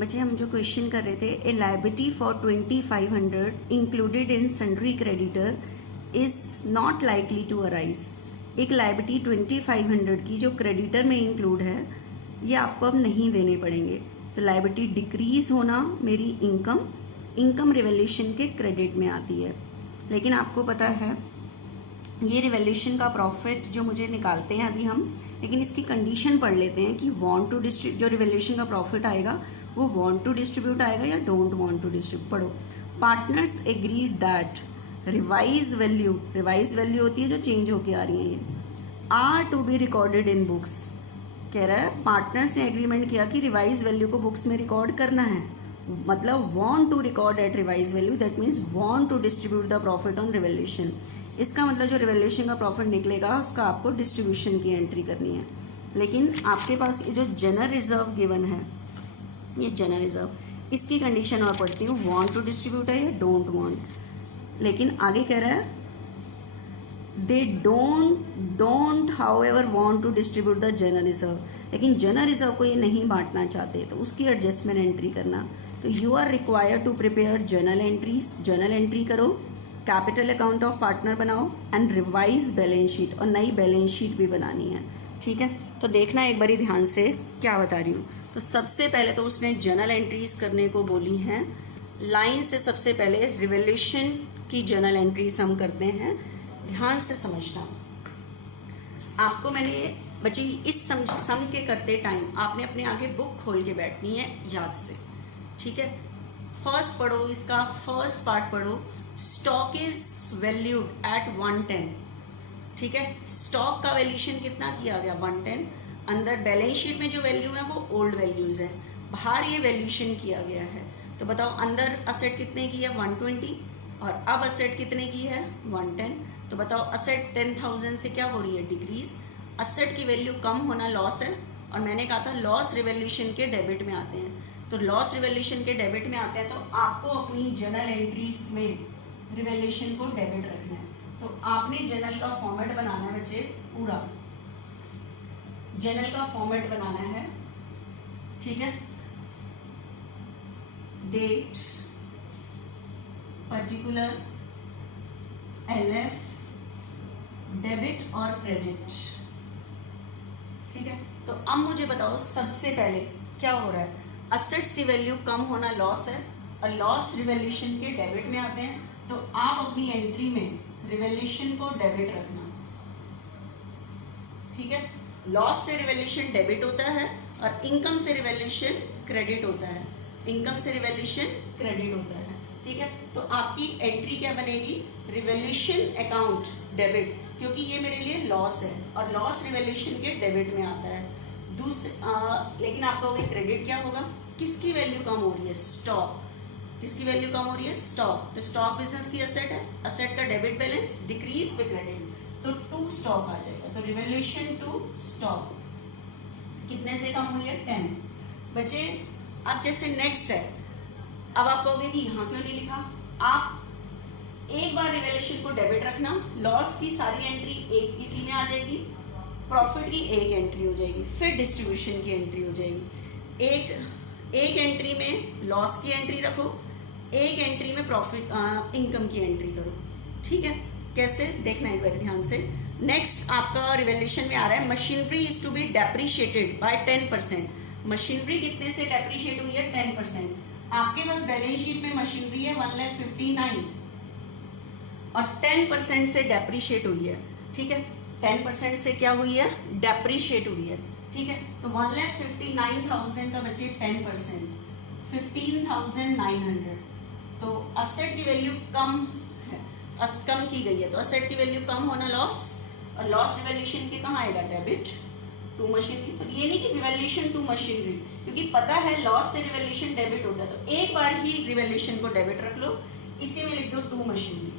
बच्चे हम जो क्वेश्चन कर रहे थे, a liability for 2500 included in sundry creditor is not likely to arise. एक लायबिलिटी 2500 की जो क्रेडिटर में इंक्लूड है, ये आपको अब नहीं देने पड़ेंगे। तो लायबिलिटी डिक्रीज होना मेरी इनकम रिवैल्यूएशन के क्रेडिट में आती है। लेकिन आपको पता है ये रिवैल्यूएशन का प्रॉफिट जो मुझे निकालते हैं अभी हम, लेकिन इसकी कंडीशन पढ़ लेते हैं कि वांट टू डिस्ट्रीब्यूट, जो रिवैल्यूएशन का प्रॉफिट आएगा वो वांट टू डिस्ट्रीब्यूट आएगा या डोंट वांट टू डिस्ट्रीब्यूट। पढ़ो, partners agreed that revise value होती है जो चेंज होके आ रही है, ये are to be recorded in books. कह रहा है पार्टनर्स ने एग्रीमेंट किया कि रिवाइज वैल्यू को बुक्स में रिकॉर्ड करना है, मतलब want to record at revise value, that means want to distribute the profit on revaluation. इसका मतलब जो रिवैल्यूएशन का प्रॉफिट निकलेगा उसका आपको डिस्ट्रीब्यूशन की एंट्री करनी है। लेकिन आपके पास ये जो जनरल रिजर्व गिवन है, ये जनरल रिजर्व, इसकी कंडीशन और पढ़ती हूँ, वांट टू डिस्ट्रीब्यूट है या डोंट वांट। लेकिन आगे कह रहा है they don't however want to distribute the general reserve, लेकिन जनरल रिजर्व को ये नहीं बांटना चाहते, तो उसकी एडजस्टमेंट एंट्री करना। तो you are required to prepare journal entries, journal entry करो, कैपिटल अकाउंट ऑफ पार्टनर बनाओ एंड रिवाइज बैलेंस शीट, और नई बैलेंस शीट भी बनानी है। ठीक है, तो देखना एक बारी ध्यान से क्या बता रही हूँ। तो सबसे पहले तो उसने जर्नल एंट्रीज करने को बोली हैं, लाइन से सबसे पहले रिवैल्यूएशन की जर्नल एंट्रीज हम करते हैं। ध्यान से समझना, आपको मैंने बच्चे इस सम के करते टाइम आपने अपने आगे बुक खोल के बैठनी है याद से। ठीक है, फर्स्ट पढ़ो, इसका फर्स्ट पार्ट पढ़ो, स्टॉक इज वैल्यूड एट 110। ठीक है, स्टॉक का वैल्यूएशन कितना किया गया 110। अंदर बैलेंस शीट में जो वैल्यू है वो ओल्ड वैल्यूज है, बाहर ये वैल्यूएशन किया गया है। तो बताओ अंदर असेट कितने की है 120 और अब असेट कितने की है 110। तो बताओ असेट 10,000 से क्या हो रही है डिक्रीज। असेट की वैल्यू कम होना लॉस है, और मैंने कहा था लॉस रिवैल्यूएशन के डेबिट में आते हैं। तो लॉस रिवैल्यूएशन के डेबिट में आते हैं, तो आपको अपनी जर्नल एंट्रीज में रिवैल्यूएशन को डेबिट रखना है। तो आपने जर्नल का फॉर्मेट बनाना है बच्चे, पूरा जर्नल का फॉर्मेट बनाना है। ठीक है, डेट, पर्टिकुलर, एलएफ, डेबिट और क्रेडिट। ठीक है, तो अब मुझे बताओ सबसे पहले क्या हो रहा है। असेट्स की वैल्यू कम होना लॉस है, और लॉस रिवैल्यूएशन के डेबिट में आते हैं। तो आप अपनी एंट्री में रिवैल्यूएशन को डेबिट रखना। ठीक है, लॉस से रिवैल्यूएशन डेबिट होता है और इनकम से रिवैल्यूएशन क्रेडिट होता है, इनकम से रिवैल्यूएशन क्रेडिट होता है। ठीक है, तो आपकी एंट्री क्या बनेगी, रिवैल्यूएशन अकाउंट डेबिट, क्योंकि ये मेरे लिए लॉस है और लॉस रिवैल्यूएशन के डेबिट में आता है। लेकिन आप कहोगे क्रेडिट क्या होगा, किसकी वैल्यू कम हो रही है, स्टॉक। किसकी वैल्यू कम हो रही है, स्टॉक। तो स्टॉक बिजनेस की असेट है, असेट का डेबिट बैलेंस डिक्रीज पे क्रेडिट, तो टू स्टॉक आ जाएगा। तो रिवैल्यूएशन टू स्टॉक कितने से कम हुई है 10। बचे अब जैसे नेक्स्ट है, अब आप कहोगे कि यहाँ क्यों नहीं लिखा। आप एक बार रिवैल्यूएशन को डेबिट रखना, लॉस की सारी एंट्री एक इसी में आ जाएगी, प्रॉफिट की एक एंट्री हो जाएगी, फिर डिस्ट्रीब्यूशन की एंट्री हो जाएगी। एक एंट्री में लॉस की एंट्री रखो, एक एंट्री में प्रॉफिट इनकम की एंट्री करो। ठीक है, कैसे देखना एक बार ध्यान से। नेक्स्ट आपका रिवैल्यूएशन में आ रहा है machinery is to be depreciated by 10%। Machinery कितने से डेप्रिशिएट हुई है 10%। आपके पास बैलेंस शीट में मशीनरी है 1,59,000 और 10% से डेप्रिशिएट हुई है। ठीक है, 10% से क्या हुई है, डेप्रिशिएट हुई है। ठीक है, तो 1,59,000 का बचे 10%, 15,900। तो असेट की वैल्यू कम है, कम की गई है, तो असेट की वैल्यू कम होना लॉस, और लॉस रिवैल्यूएशन के कहाँ आएगा, डेबिट टू मशीनरी। तो ये नहीं कि रिवैल्यूएशन टू मशीनरी, क्योंकि पता है लॉस से रिवैल्यूएशन डेबिट होता है, तो एक बार ही रिवैल्यूएशन को डेबिट रख लो, इसी में लिख दो टू मशीनरी।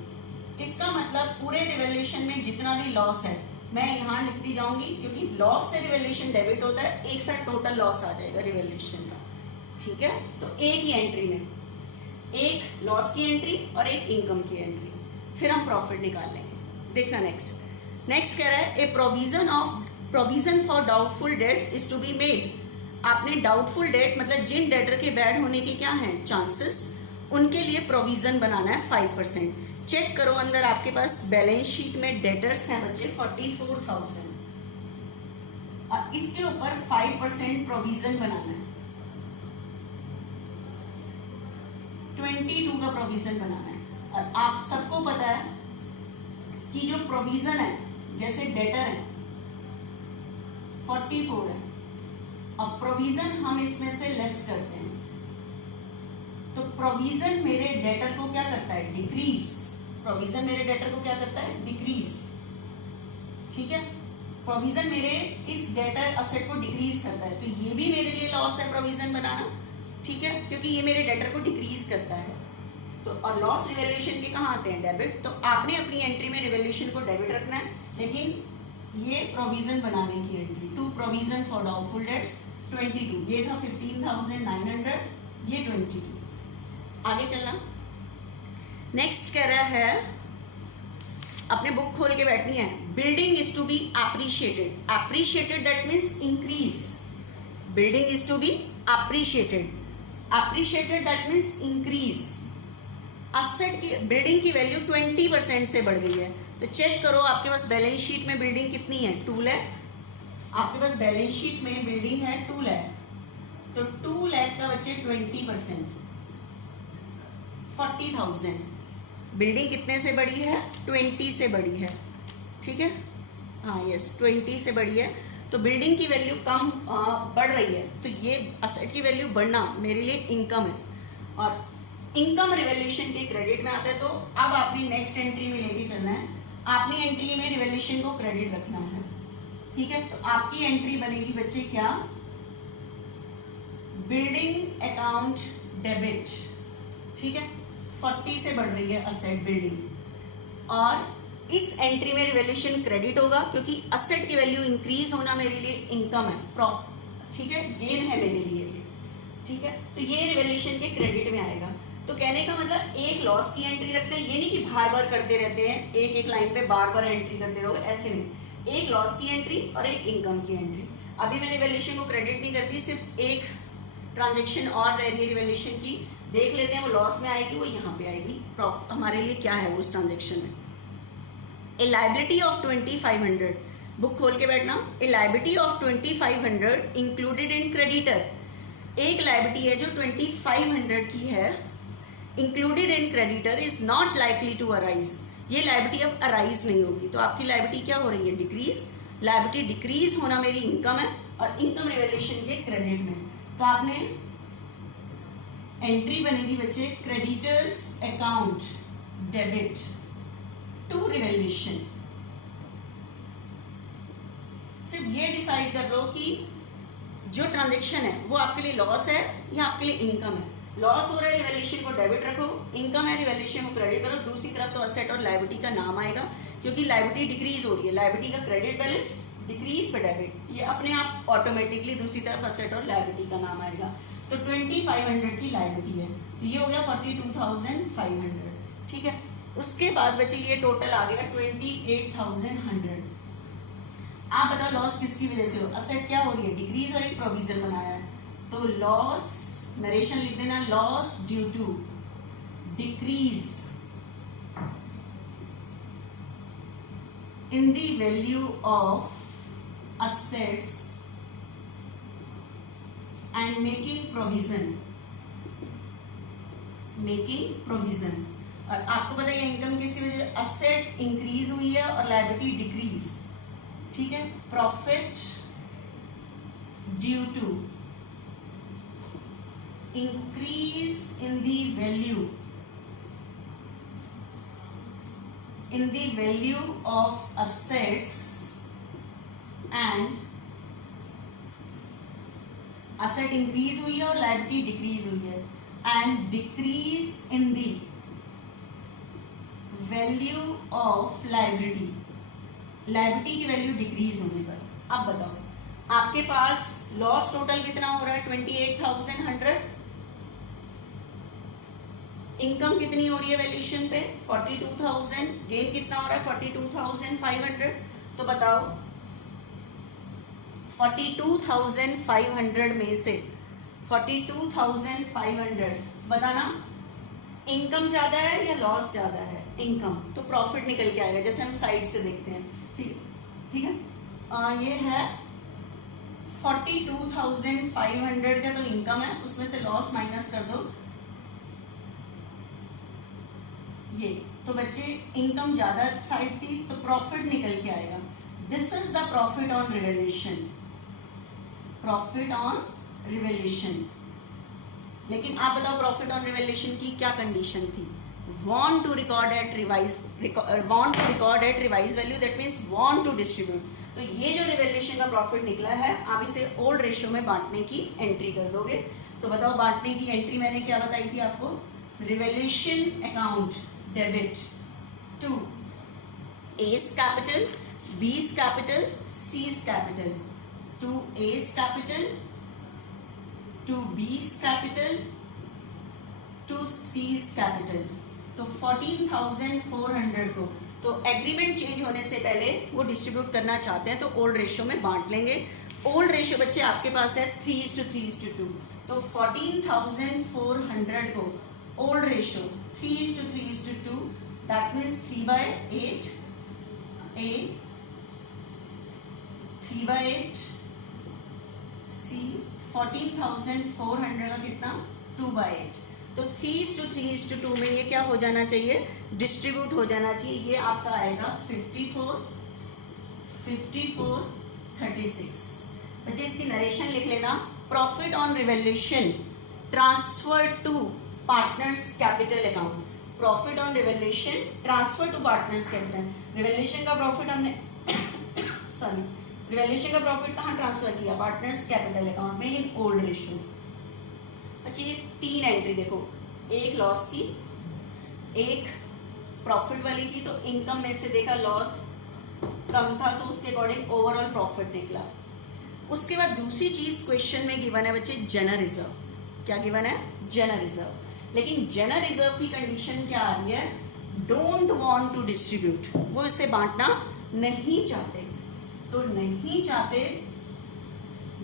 इसका मतलब पूरे रिवैल्यूएशन में जितना भी लॉस है मैं यहाँ लिखती जाऊंगी, क्योंकि लॉस से रिवैल्यूएशन डेबिट होता है, एक साथ टोटल लॉस आ जाएगा रिवैल्यूएशन का। ठीक है, तो एक ही एंट्री में एक लॉस की एंट्री और एक इनकम की एंट्री, फिर हम प्रॉफिट निकाल लेंगे। देखना नेक्स्ट कह रहा है a provision for doubtful debts is to be made आपने डाउटफुल डेट मतलब जिन डेटर के बैड होने के क्या हैं चांसेस, उनके लिए प्रोविजन बनाना है 5%। चेक करो अंदर आपके पास बैलेंस शीट में डेटर्स हैं बच्चे 44,000 और इसके ऊपर 5% प्रोविजन बनाना है, 22 का प्रोविजन बनाना है। और आप सबको पता है कि जो प्रोविजन है, जैसे डेटर है 44 है और प्रोविजन हम इसमें से लेस करते हैं, तो प्रोविजन मेरे डेटर को क्या करता है, डिक्रीज। प्रोविजन मेरे डेटर को क्या करता है, डिक्रीज। ठीक है, प्रोविजन मेरे इस डेटर असेट को डिक्रीज करता है, तो ये भी मेरे लिए लॉस है प्रोविजन बनाना। ठीक है, क्योंकि ये मेरे डेटर को डिक्रीज करता है। तो और लॉस रिवैल्यूएशन के कहाँ आते हैं, डेबिट। तो आपने अपनी एंट्री में रिवैल्यूएशन को डेबिट रखना है, लेकिन ये प्रोविजन बनाने की entry, to provision for doubtful debts 22, ये था 15,900, ये 22। आगे चलना। नेक्स्ट कह रहा है, अपने बुक खोल के बैठनी है, building is to be appreciated. Appreciated that means increase. Building is to be appreciated, appreciated that means increase. Asset की, बिल्डिंग की वैल्यू 20% से बढ़ गई है। तो चेक करो आपके पास बैलेंस शीट में बिल्डिंग कितनी है, 2 लाख। आपके पास बैलेंस शीट में बिल्डिंग है 2 लाख, तो 2 लाख का बच्चे 20%, 40,000। बिल्डिंग कितने से बढ़ी है, 20 से बढ़ी है। ठीक है, हाँ यस 20 से बढ़ी है। तो बिल्डिंग की वैल्यू कम बढ़ रही है, तो ये असेट की वैल्यू बढ़ना मेरे लिए इनकम है, और इनकम रिवैल्यूएशन के क्रेडिट में आता है। तो अब आपने नेक्स्ट एंट्री में लेके चलना है, आपने एंट्री में रिवैल्यूएशन को क्रेडिट रखना है। ठीक है, तो आपकी एंट्री बनेगी बच्चे क्या, बिल्डिंग अकाउंट डेबिट। ठीक है, 40 से बढ़ रही है असेट बिल्डिंग, और इस एंट्री में रिवैल्यूएशन क्रेडिट होगा, क्योंकि असेट की वैल्यू इंक्रीज होना मेरे लिए इनकम है, प्रॉफिट। ठीक है, गेन है मेरे लिए ये। ठीक है, तो ये रिवैल्यूएशन के क्रेडिट में आएगा। तो कहने का मतलब एक लॉस की एंट्री रखते हैं, ये नहीं कि बार बार करते रहते हैं, एक एक लाइन पे बार बार एंट्री करते रहोगे, ऐसे नहीं। एक लॉस की एंट्री और एक इनकम की एंट्री। अभी मैं रिवैल्यूएशन को क्रेडिट नहीं करती, सिर्फ एक ट्रांजेक्शन और रह रही है रिवैल्यूएशन की, देख लेते हैं वो लॉस में आएगी, वो यहाँ पे आएगी। प्रॉफिट हमारे लिए क्या है वो उस ट्रांजेक्शन में, ए लायबिलिटी ऑफ 2500। बुक खोल के बैठना। A liability of 2500 included in creditor. एक लायबिलिटी है जो 2500 की है, included in creditor, is not likely to arise. ये लायबिलिटी अब अराइज नहीं होगी, तो आपकी लायबिलिटी क्या हो रही है, डिक्रीज। लायबिलिटी डिक्रीज होना मेरी इनकम है, और इनकम रिवैल्यूएशन के क्रेडिट में। तो आपने एंट्री बनेगी बच्चे, creditors account debit to revaluation. सिर्फ ये डिसाइड कर लो कि जो ट्रांजेक्शन है वो आपके लिए लॉस है या आपके लिए इनकम है। लॉस हो रहा है, रिवैल्यूएशन को डेबिट रखो, इनकम है, रिवैल्यूएशन को क्रेडिट करो। दूसरी तरफ तो असेट और लायबिलिटी का नाम आएगा, क्योंकि लायबिलिटी डिक्रीज हो रही है, लायबिलिटी का क्रेडिट बैलेंस, डिक्रीज पे डेबिट, ये अपने आप ऑटोमेटिकली दूसरी तरफ असेट और लायबिलिटी का नाम आएगा। तो 2500 की लायबिलिटी है, तो ये हो गया 42,500। ठीक है, उसके बाद बचे ये टोटल आ गया 28,100। आप बताओ लॉस किसकी वजह से हो, असेट क्या हो रही है, डिक्रीज, और एक प्रोविजन बनाया है। तो लॉस, नरेशन लिख देना, loss due to decrease in the value of assets and making provision। और आपको पता है इनकम किसी वजह से, असेट इंक्रीज हुई है और लायबिलिटी डिक्रीज। ठीक है, profit due to increase in the value of assets and asset increase हुई है और लायबिलिटी डिक्रीज हुई है, and decrease in the value of liability. Liability की वैल्यू डिक्रीज होने पर अब बताओ आपके पास लॉस टोटल कितना हो रहा है, 28,100। इनकम कितनी हो रही है वैल्यूएशन पे, 42,000। गेन कितना हो रहा है, 42,500। तो बताओ 42,500 में से 42,500 बताना इनकम ज्यादा है या लॉस ज्यादा है? इनकम, तो प्रॉफिट निकल के आएगा। जैसे हम साइड से देखते हैं, ठीक है। ये है 42,500 का तो इनकम है, उसमें से लॉस माइनस कर दो ये, तो बच्चे इनकम ज्यादा साइड थी तो प्रॉफिट निकल के आएगा। This is the profit on revaluation, profit on revaluation. लेकिन आप बताओ प्रॉफिट ऑन रिवैल्यूएशन की क्या कंडीशन थी? want to record at revise value, that means want to distribute। तो ये जो रिवैल्यूएशन का प्रॉफिट निकला है, आप इसे ओल्ड रेशियो में बांटने की एंट्री कर दोगे। तो बताओ बांटने की एंट्री मैंने क्या बताई थी आपको? Revaluation account debit to A's capital, B's capital, C's capital, to A's capital, to B's capital, to C's capital. तो 14,400 को तो एग्रीमेंट चेंज होने से पहले वो डिस्ट्रीब्यूट करना चाहते हैं तो ओल्ड रेशियो में बांट लेंगे। ओल्ड रेशियो बच्चे आपके पास है 3:3:2, तो 14,400 को old ratio 3:3:2, that means 3/8 A, 3/8 C, 14,400 का कितना? 2/8। तो 3:3:2 में ये क्या हो जाना चाहिए? डिस्ट्रीब्यूट हो जाना चाहिए। ये आपका आएगा 54, 36। बच्चे इसकी नरेशन लिख लेना। Profit on revaluation transfer to partners capital account, profit on revaluation transfer to partners capital. Revaluation का प्रॉफिट हमने रिवैल्यूएशन का प्रॉफिट कहाँ ट्रांसफर किया? पार्टनर्स कैपिटल अकाउंट में इन ओल्ड रेशियो। अच्छा ये 3 एंट्री देखो, एक लॉस की, एक प्रॉफिट वाली की। तो इनकम में से देखा लॉस कम था तो उसके अकॉर्डिंग ओवरऑल प्रॉफिट निकला। उसके बाद दूसरी चीज क्वेश्चन में गिवन है बच्चे जनरल रिजर्व। क्या गिवन है? General reserve. लेकिन जनरल रिजर्व की कंडीशन क्या आ रही है? डोंट वांट टू डिस्ट्रीब्यूट, वो इसे बांटना नहीं चाहते। तो नहीं चाहते,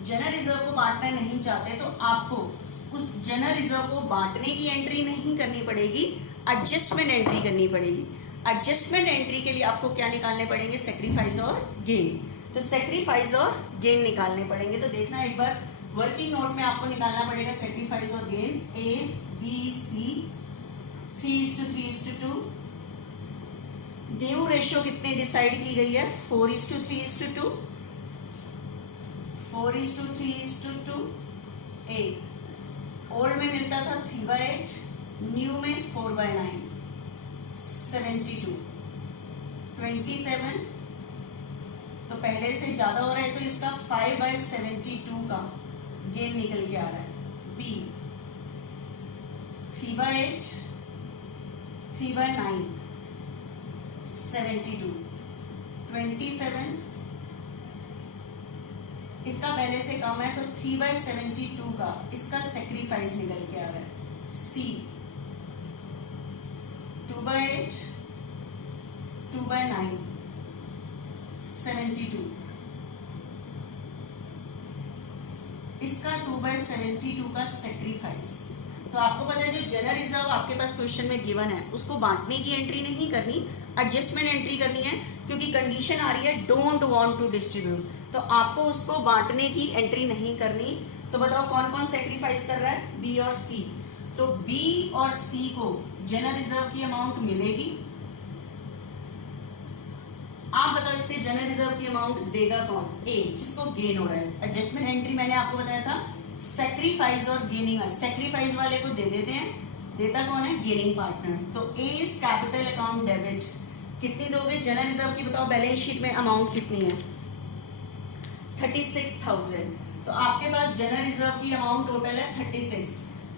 जनरल रिजर्व को बांटना नहीं चाहते, तो आपको उस जनरल रिजर्व को बांटने की एंट्री नहीं करनी पड़ेगी, एडजस्टमेंट एंट्री करनी पड़ेगी। एडजस्टमेंट एंट्री के लिए आपको क्या निकालने पड़ेंगे? सेक्रीफाइस और गेन। तो सेक्रीफाइस और गेन निकालने पड़ेंगे। तो देखना एक बार वर्किंग नोट में आपको निकालना पड़ेगा सेक्रीफाइस और gain. A, B, C 3:3:2। Due ratio कितनी डिसाइड की गई है? 4:3:2, 4:3:2। A ओल्ड में मिलता था 3/8, न्यू में 4/9, 72, 27। तो पहले से ज्यादा हो रहा है तो इसका 5/72 का गेन निकल के आ रहा है। B 3/8, 3/9, 72, 27। इसका पहले से कम है तो 3/72 का इसका सेक्रीफाइस निकल के आ रहा है। C 2/8, 2/9, 72। इसका 2/72 का सेक्रीफाइस। तो आपको पता है जो जनरल रिजर्व आपके पास क्वेश्चन में गिवन है उसको बांटने की एंट्री नहीं करनी, एडजस्टमेंट एंट्री करनी है, क्योंकि कंडीशन आ रही है डोंट वांट टू डिस्ट्रीब्यूट। तो आपको उसको बांटने की एंट्री नहीं करनी। तो बताओ कौन कौन सेक्रीफाइस कर रहा है? बी और सी। तो बी और सी को जनरल रिजर्व की अमाउंट मिलेगी। आप बताओ इससे जनरल रिजर्व की अमाउंट देगा कौन? ए, जिसको गेन हो रहा है। एडजस्टमेंट एंट्री मैंने आपको बताया था सेक्रीफाइस और गेनिंग। सेक्रीफाइस वाले को दे देते हैं, देता कौन है? Gaining partner. तो एज कैपिटल अकाउंट डेबिट कितनी दोगे? जनरल रिजर्व की बताओ बैलेंस शीट में अमाउंट कितनी है? 36,000। तो आपके पास जनरल रिजर्व की अमाउंट टोटल है 36।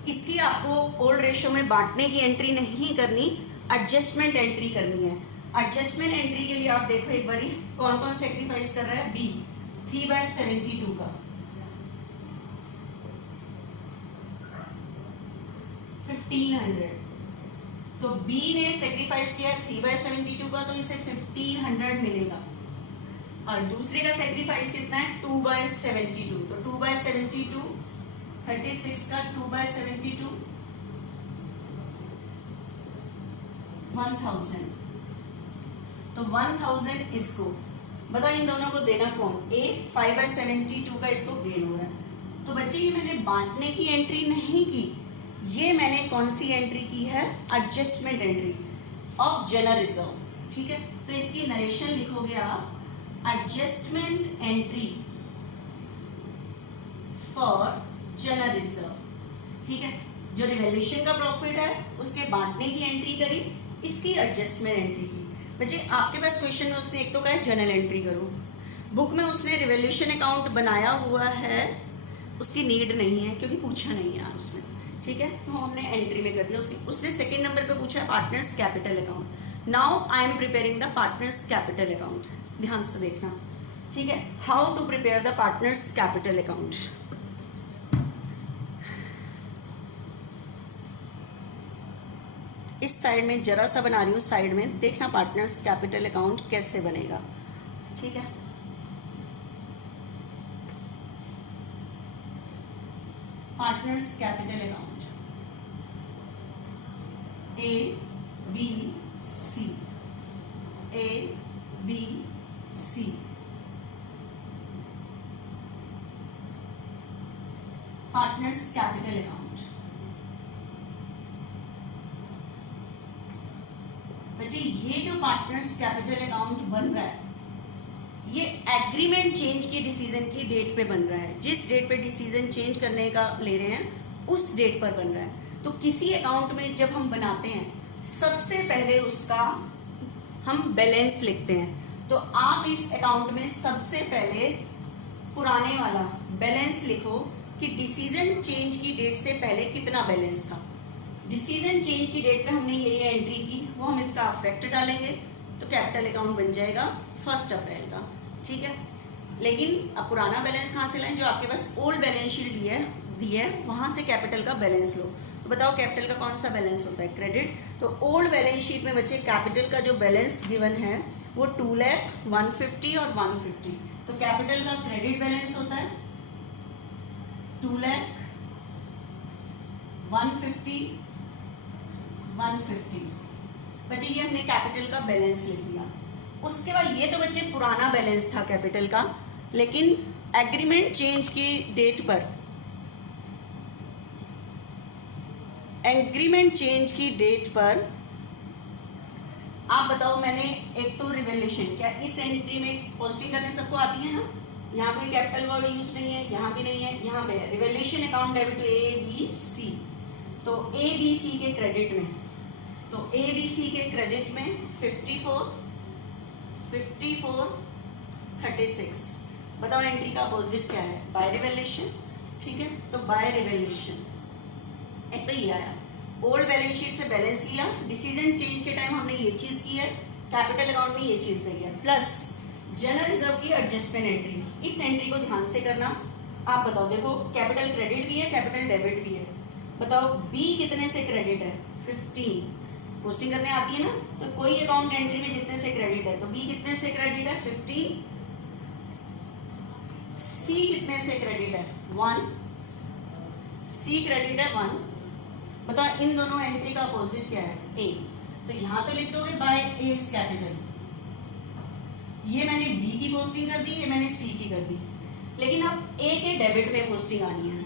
इसकी आपको ओल्ड रेशियो में बांटने की एंट्री नहीं करनी, एडजस्टमेंट एंट्री करनी है। एडजस्टमेंट एंट्री के लिए आप देखो एक बारी कौन कौन सेक्रीफाइस कर रहा है? बी 3/72 का, 1500। तो बी ने सेक्रीफाइस किया 3/72 का, तो इसे 1500 मिलेगा। और दूसरे का सेक्रीफाइस कितना है 2/72, तो 2/72 36 का 2/72 1000, तो 1000 इसको बताओ इन दोनों को देना कौन, ए 5/72 का इसको गेन हो रहा है। तो बच्चे ये मैंने बांटने की एंट्री नहीं की, ये मैंने कौन सी एंट्री की है, adjustment entry of general reserve, ठीक है। तो इसकी नरेशन लिखोगे आप, adjustment entry for general reserve, ठीक है। जो रिवैल्यूएशन का प्रॉफिट है उसके बांटने की एंट्री करी, इसकी एडजस्टमेंट एंट्री की। बच्चे आपके पास क्वेश्चन में उसने एक तो कहा जर्नल एंट्री करो, बुक में उसने रिवैल्यूएशन अकाउंट बनाया हुआ है, उसकी नीड नहीं है क्योंकि पूछा नहीं है उसने, ठीक है। तो हमने एंट्री में कर दिया उसने सेकंड नंबर पे पूछा है partners capital account. Now I am preparing the partners capital account, ध्यान से देखना, ठीक है। How to prepare the partners capital account. इस साइड में जरा सा बना रही हूँ, साइड में देखना पार्टनर्स कैपिटल अकाउंट कैसे बनेगा, ठीक है। Partners capital account A B C, A B C, partners capital account. बच्चे ये जो पार्टनर्स कैपिटल अकाउंट बन रहा है ये एग्रीमेंट चेंज की डिसीजन की डेट पे बन रहा है, जिस डेट पे डिसीजन चेंज करने का ले रहे हैं उस डेट पर बन रहा है। तो किसी अकाउंट में जब हम बनाते हैं सबसे पहले उसका हम बैलेंस लिखते हैं, तो आप इस अकाउंट में सबसे पहले पुराने वाला बैलेंस लिखो कि डिसीजन चेंज की डेट से पहले कितना बैलेंस था। डिसीजन चेंज की डेट पे हमने ये एंट्री की, वो हम इसका अफेक्ट डालेंगे तो कैपिटल अकाउंट बन जाएगा 1 अप्रैल का, ठीक है। लेकिन अब पुराना बैलेंस कहाँ से लाएं, जो आपके पास ओल्ड बैलेंस शीट दी है वहां से कैपिटल का बैलेंस लो। तो बताओ कैपिटल का कौन सा बैलेंस होता है, क्रेडिट। तो ओल्ड बैलेंस शीट में बच्चे कैपिटल का जो बैलेंस गिवन है वो 2,00,150 और 150, तो कैपिटल का क्रेडिट बैलेंस होता है 2,00,150 150। बच्चे ये हमने कैपिटल का बैलेंस लिख दिया। उसके बाद ये तो बच्चे पुराना बैलेंस था कैपिटल का, लेकिन एग्रीमेंट चेंज की डेट पर आप बताओ, मैंने एक तो रिवैल्यूएशन, क्या इस एंट्री में पोस्टिंग करने सबको आती है ना, यहाँ पे कैपिटल वर्ड यूज नहीं है, यहाँ भी नहीं है, यहाँ पे revaluation account debit to ABC, तो ABC के क्रेडिट में, तो ABC के क्रेडिट में 54 36। बताओ एंट्री का अपोजिट क्या है, बाय रिवैल्यूएशन, ठीक है। तो बाय रिवैल्यूएशन एक तो ये आया, ओल्ड बैलेंस शीट से बैलेंस लिया, डिसीजन चेंज के टाइम हमने ये चीज की है, कैपिटल अकाउंट में ये चीज गई है, प्लस जनरल रिजर्व की एडजस्टमेंट एंट्री। इस एंट्री को ध्यान से करना। आप बताओ, देखो कैपिटल क्रेडिट भी है, कैपिटल डेबिट भी है। बताओ B कितने से क्रेडिट है, 15, पोस्टिंग करने आती है ना, तो कोई अकाउंट एंट्री में जितने से क्रेडिट है, तो B कितने से क्रेडिट है 15, C कितने से क्रेडिट है 1, C क्रेडिट है 1। बताओ इन दोनों एंट्री का अपोजिट क्या है, A, तो यहां तो लिख दोगे बाय A कैपिटल। ये मैंने B की पोस्टिंग कर दी, ये मैंने C की कर दी, लेकिन अब A के डेबिट में पोस्टिंग आनी है।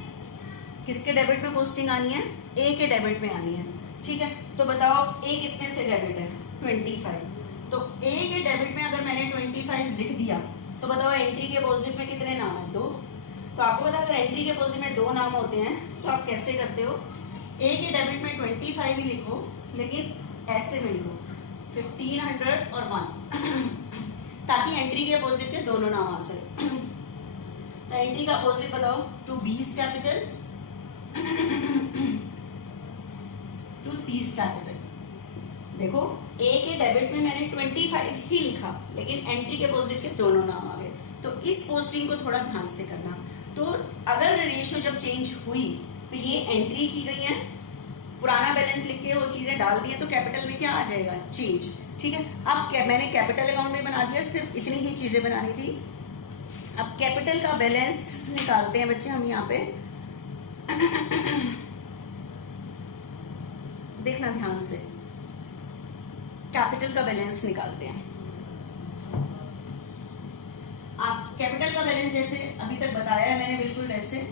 किसके डेबिट में पोस्टिंग आनी है, A के डेबिट में आनी है, ठीक है। तो बताओ A कितने से डेबिट है 25, तो A के डेबिट में अगर मैंने 25 लिख दिया, तो बताओ एंट्री के अपोजिट में कितने नाम है, 2। तो आपको पता अगर एंट्री के अपोजिट में 2 नाम होते हैं तो आप कैसे करते हो, A के डेबिट में 25 ही लिखो, लेकिन ऐसे में लिखो 1500 और 1 ताकि एंट्री के अपोजिट के दोनों नाम आ सके। तो एंट्री का अपोजिट बताओ, to B's capital to C's capital. देखो A के डेबिट में मैंने 25 ही लिखा, लेकिन एंट्री के अपोजिट के दोनों नाम आ गए। तो इस पोस्टिंग को थोड़ा ध्यान से करना। तो अगर रेशियो जब चेंज हुई तो ये एंट्री की गई है, पुराना बैलेंस लिख के वो चीजें डाल दी है, तो कैपिटल में क्या आ जाएगा, चेंज, ठीक है। अब मैंने कैपिटल अकाउंट में बना दिया, सिर्फ इतनी ही चीजें बनानी थी। अब कैपिटल का बैलेंस निकालते हैं बच्चे हम यहाँ पे। देखना ध्यान से, कैपिटल का बैलेंस निकालते हैं। आप कैपिटल का बैलेंस जैसे अभी तक बताया है मैंने बिल्कुल वैसे,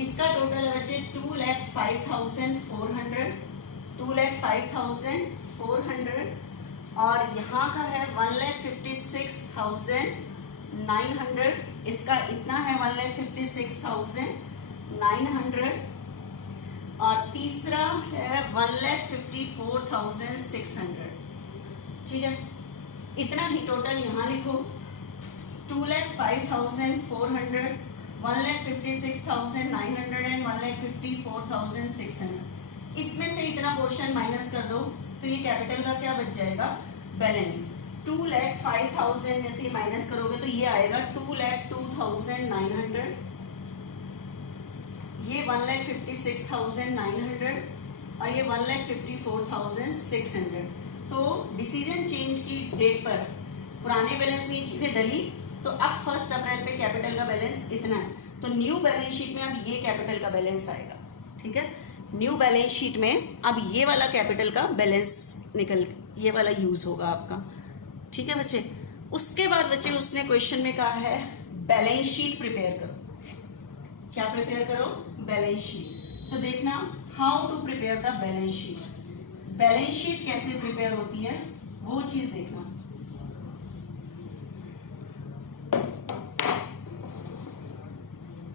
इसका टोटल है बच्चे 2,05,400, 2,05,400 और यहाँ का है 1,56,900, इसका इतना है 1,56,900 और तीसरा है 1,54,600। ठीक है, इतना ही टोटल यहाँ लिखो, 2,05,400, 1,56,900 एंड 1,54,600। इसमें से इतना पोर्शन माइनस कर दो तो ये कैपिटल का क्या बच जाएगा, बैलेंस। 2,05,000 में से माइनस करोगे तो ये आएगा 2,02,900, ये 1,56,900 और ये 1,54,600। तो डिसीजन चेंज की डेट पर पुराने बैलेंस में ये चीजें डली, तो अब 1 अप्रैल पे कैपिटल का बैलेंस इतना है। तो न्यू बैलेंस शीट में अब ये कैपिटल का बैलेंस आएगा। ठीक है, न्यू बैलेंस शीट में अब ये वाला कैपिटल का बैलेंस ये वाला यूज होगा आपका। ठीक है बच्चे, उसके बाद बच्चे उसने क्वेश्चन में कहा है बैलेंस शीट प्रिपेयर करो। क्या प्रिपेयर करो, बैलेंस शीट। तो देखना how to prepare the balance sheet, balance sheet कैसे प्रिपेयर होती है वो चीज देखना।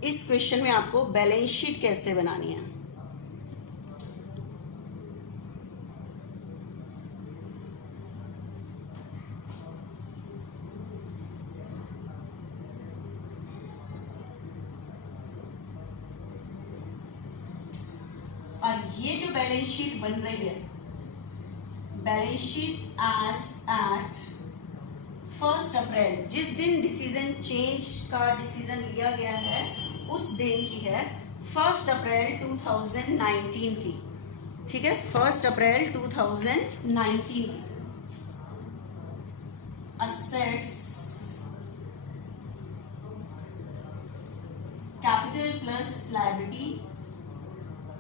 इस क्वेश्चन में आपको बैलेंस शीट कैसे बनानी है। और ये जो बैलेंस शीट बन रही है, बैलेंस शीट एज एट 1 अप्रैल, जिस दिन डिसीजन चेंज का डिसीजन लिया गया है उस दिन की है, 1 अप्रैल 2019 की। ठीक है, 1 अप्रैल 2019 की। Assets capital plus liability.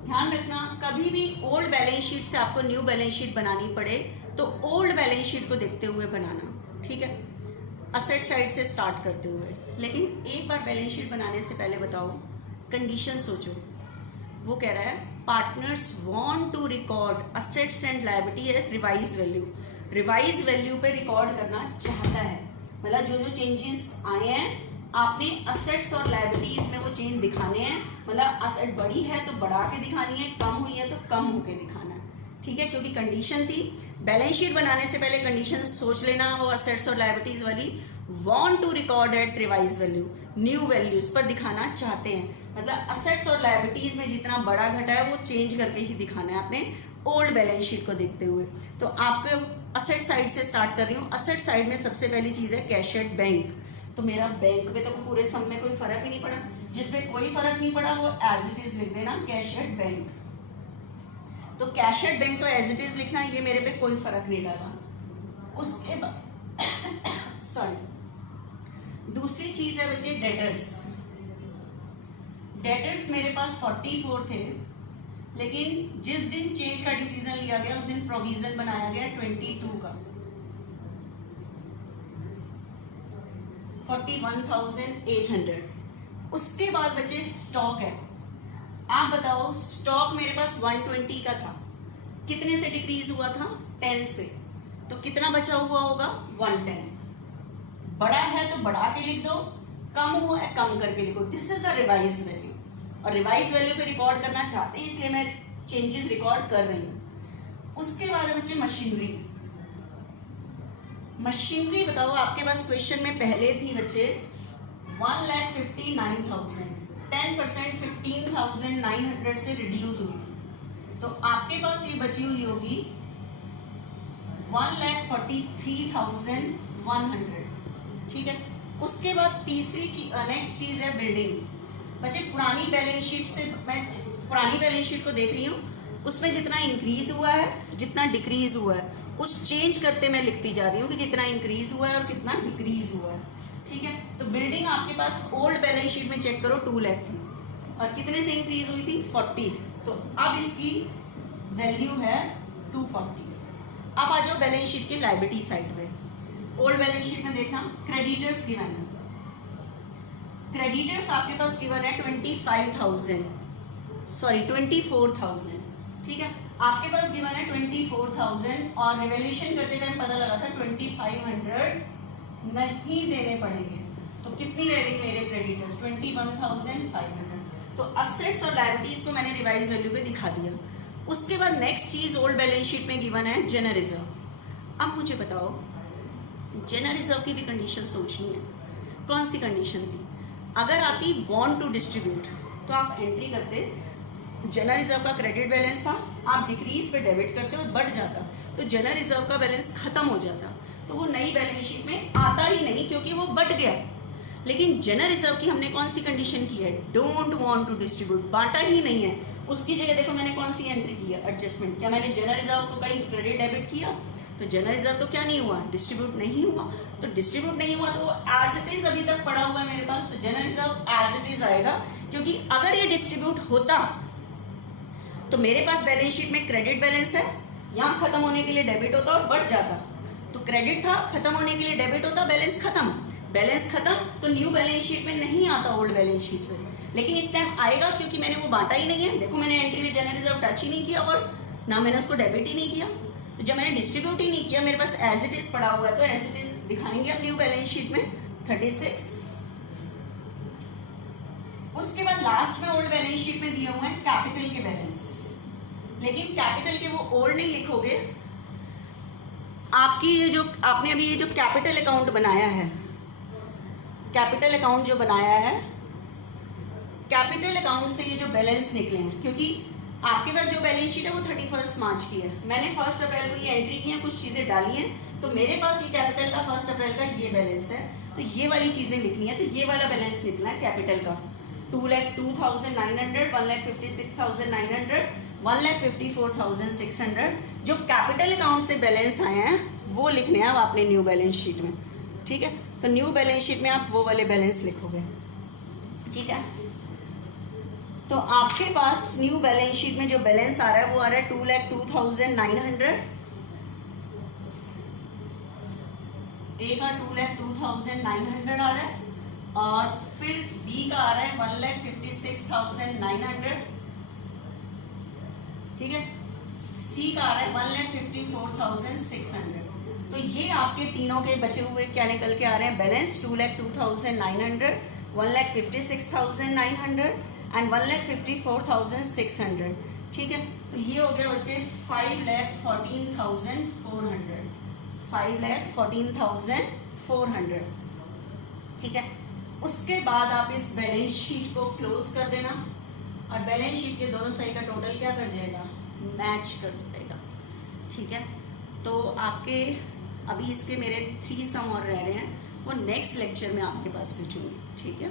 ध्यान रखना, कभी भी ओल्ड बैलेंस शीट से आपको न्यू बैलेंस शीट बनानी पड़े तो ओल्ड बैलेंस शीट को देखते हुए बनाना। ठीक है, असेट साइड से स्टार्ट करते हुए। लेकिन एक बार बैलेंस शीट बनाने से पहले बताओ, कंडीशन सोचो। वो कह रहा है partners want to record assets and liability as revise value. Revise value पे रिकॉर्ड करना चाहता है, मतलब जो जो चेंजेस आए हैं आपने असेट्स और लायबिलिटीज में वो चेंज दिखाने हैं। मतलब असेट बढ़ी है तो बढ़ा के दिखानी है, कम हुई है तो कम होके दिखाना है। ठीक है, क्योंकि कंडीशन थी बैलेंस शीट बनाने से पहले कंडीशन सोच लेना, वो असेट्स और लायबिलिटीज वाली। Want to record at revise value, new values पर दिखाना चाहते हैं, मतलब असेट्स और लायबिलिटीज में जितना बड़ा घटा है वो चेंज करके ही दिखाना है आपने ओल्ड बैलेंस शीट को देखते हुए। तो आपको असेट साइड से स्टार्ट कर रही हूँ। असेट साइड में सबसे पहली चीज है कैश एट बैंक। तो मेरा बैंक में तो पूरे सम में कोई फर्क ही नहीं पड़ा, जिसमें कोई फर्क नहीं पड़ा वो एज इट इज लिख देना, कैश एट बैंक। तो कैश एट बैंक तो एज इट इज लिखना, ये मेरे पे कोई फर्क नहीं लगा। उसके बाद सॉरी, दूसरी चीज है बच्चे डेटर्स। डेटर्स मेरे पास 44 थे, लेकिन जिस दिन चेंज का डिसीजन लिया गया उस दिन प्रोविजन बनाया गया 22 का, 41,800। उसके बाद बचे स्टॉक है। आप बताओ, स्टॉक मेरे पास 120 का था, कितने से डिक्रीज हुआ था, 10 से, तो कितना बचा हुआ होगा, 110। बड़ा है तो बढ़ा के लिख दो, कम हुआ है कम करके लिखो। This is the revise value, और रिवाइज वैल्यू पे रिकॉर्ड करना चाहते हैं इसलिए मैं चेंजेस रिकॉर्ड कर रही हूँ। उसके बाद है बच्चे मशीनरी। मशीनरी बताओ, आपके पास क्वेश्चन में पहले थी बच्चे 1,59,000, 10% 15,900 से रिड्यूस हुई थी, तो आपके पास ये बची हुई होगी 1,43,100। ठीक है, उसके बाद तीसरी नेक्स्ट चीज है बिल्डिंग। बच्चे पुरानी बैलेंस शीट से मैं पुरानी बैलेंस शीट को देख रही हूँ, उसमें जितना इंक्रीज हुआ है जितना डिक्रीज हुआ है उस चेंज करते मैं लिखती जा रही हूँ कि कितना इंक्रीज हुआ है और कितना डिक्रीज हुआ है। ठीक है, तो बिल्डिंग आपके पास ओल्ड बैलेंस शीट में चेक करो 2 लाख थी और कितने से इंक्रीज हुई थी 40, तो अब इसकी वैल्यू है 240। अब आ जाओ बैलेंस शीट के लायबिलिटी साइड पे। ओल्ड बैलेंस शीट में देखना क्रेडिटर्स गिवन है, क्रेडिटर्स आपके पास गिवन है 24,000, ठीक है, आपके पास गिवन है 24,000 और रिवैल्यूएशन करते टाइम पता लगा था 2,500 नहीं देने पड़ेंगे, तो कितनी रह गई मेरे क्रेडिटर्स 21,500। तो असेट्स और लायबिलिटीज को मैंने रिवाइज वैल्यू पे दिखा दिया। उसके बाद नेक्स्ट चीज ओल्ड बैलेंस शीट में गिवन है जनरल रिजर्व। अब मुझे बताओ जनरल रिजर्व की भी कंडीशन सोचनी है, कौन सी कंडीशन थी? अगर आती वांट टू डिस्ट्रीब्यूट तो आप एंट्री करते जनरल रिजर्व का क्रेडिट बैलेंस था, आप डिक्रीज पे डेबिट करते और बढ़ जाता, तो जनरल रिजर्व का बैलेंस खत्म हो जाता, तो वो नई बैलेंस शीट में आता ही नहीं क्योंकि वो बढ़ गया। लेकिन जनरल रिजर्व की हमने कौन सी कंडीशन की है? डोंट वांट टू डिस्ट्रीब्यूट, बांटा ही नहीं है। उसकी जगह देखो मैंने कौन सी एंट्री की है, एडजस्टमेंट। क्या मैंने जनरल रिजर्व को कहीं क्रेडिट डेबिट किया? तो जनरल रिजर्व तो क्या नहीं हुआ, डिस्ट्रीब्यूट नहीं हुआ। तो डिस्ट्रीब्यूट नहीं हुआ तो एज इट इज अभी तक पड़ा हुआ है मेरे पास, तो general reserve as it is आएगा। क्योंकि अगर ये डिस्ट्रीब्यूट होता तो मेरे पास बैलेंस शीट में क्रेडिट बैलेंस है, यहाँ खत्म होने के लिए डेबिट होता और बढ़ जाता, तो क्रेडिट था, खत्म होने के लिए डेबिट होता, बैलेंस खत्म, बैलेंस खत्म तो न्यू बैलेंस शीट में नहीं आता ओल्ड बैलेंस शीट से। लेकिन इस टाइम आएगा क्योंकि मैंने वो बांटा ही नहीं है। देखो मैंने एंट्री में जनरल रिजर्व टच ही नहीं किया और ना मैंने उसको डेबिट ही नहीं किया, तो जब मैंने डिस्ट्रीब्यूट ही नहीं किया मेरे पास एज इट इज पड़ा हुआ है, तो एज इट इज दिखाएंगे अब न्यू बैलेंस शीट में 36। उसके बाद लास्ट में ओल्ड बैलेंस शीट में दिए हुए हैं कैपिटल के बैलेंस, लेकिन कैपिटल के वो ओल्ड नहीं लिखोगे। आपकी ये जो आपने अभी ये जो कैपिटल अकाउंट बनाया है, कैपिटल अकाउंट जो बनाया है, कैपिटल अकाउंट से ये जो बैलेंस निकले हैं, क्योंकि आपके पास जो बैलेंस शीट है वो 31 मार्च की है, मैंने 1 अप्रैल को ये एंट्री की है, कुछ चीजें डाली हैं, तो मेरे पास ये कैपिटल का 1 अप्रैल का ये बैलेंस है, तो ये वाली चीजें लिखनी है, तो ये वाला बैलेंस निकला है कैपिटल का 2,02,900, 1,56,900, 1,54,600। जो कैपिटल अकाउंट से बैलेंस आए हैं वो लिखने हैं अब आपने न्यू बैलेंस शीट में। ठीक है, तो न्यू बैलेंस शीट में आप वो वाले बैलेंस लिखोगे। ठीक है, तो आपके पास न्यू बैलेंस शीट में जो बैलेंस आ रहा है वो आ रहा है 2,02,900, ए का 2,02,900 आ रहा है, और फिर बी का आ रहा है 1,56,900। ठीक है, सी का आ रहा है 1,54,600। तो ये आपके तीनों के बचे हुए क्या निकल के आ रहे हैं बैलेंस 2,02,900, 1,56,900 एंड 1,54,600। ठीक है, तो ये हो गया बच्चे 5,14,400, 5,14,400। ठीक है, उसके बाद आप इस बैलेंस शीट को क्लोज कर देना और बैलेंस शीट के दोनों साइड का टोटल क्या कर जाएगा, मैच कर जाएगा। ठीक है, तो आपके अभी इसके मेरे 3 सम और रह रहे हैं, वो नेक्स्ट लेक्चर में आपके पास भेजूंगी। ठीक है।